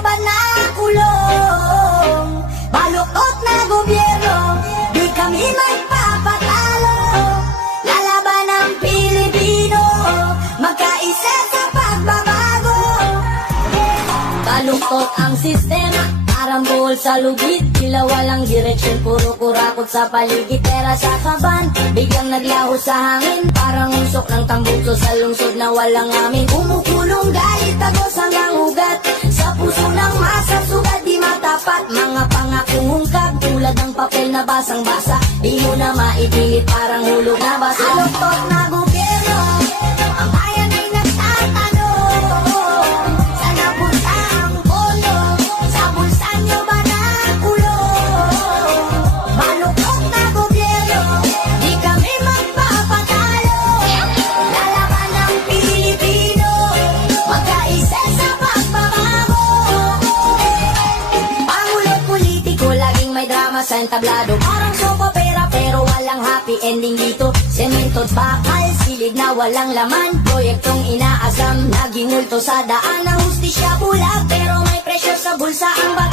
pa nakulong Balukot na gobyerno Di kami magpapatalo Lalaban ang Pilipino Magkaisa sa pagbabago. Balukot ang sistema Karambol sa lugit, tila walang direksyon Puro kurakot sa paligid, pera sa kaban Biglang naglaho sa hangin. Parang usok ng tambukso sa lungsod na walang amin. Kumukulong galit, tagos hanggang ugat masa Sugat di matapat. Mga pangakong hungkag Tulad ng papel na basang-basa. Di mo na maipilit Parang hulog na basa. Aluktot na gobyerno Drama sa entablado Parang soap opera pero walang happy ending dito. Semento't bakal, silid na walang laman. Proyektong inaasam, naging multo sa daan. Ang hustisya bulag pero may presyo sa bulsa. Ang batas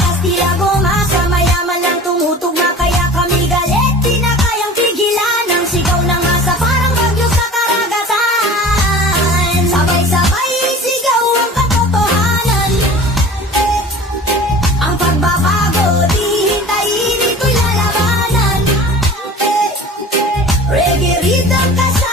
guerrita casa.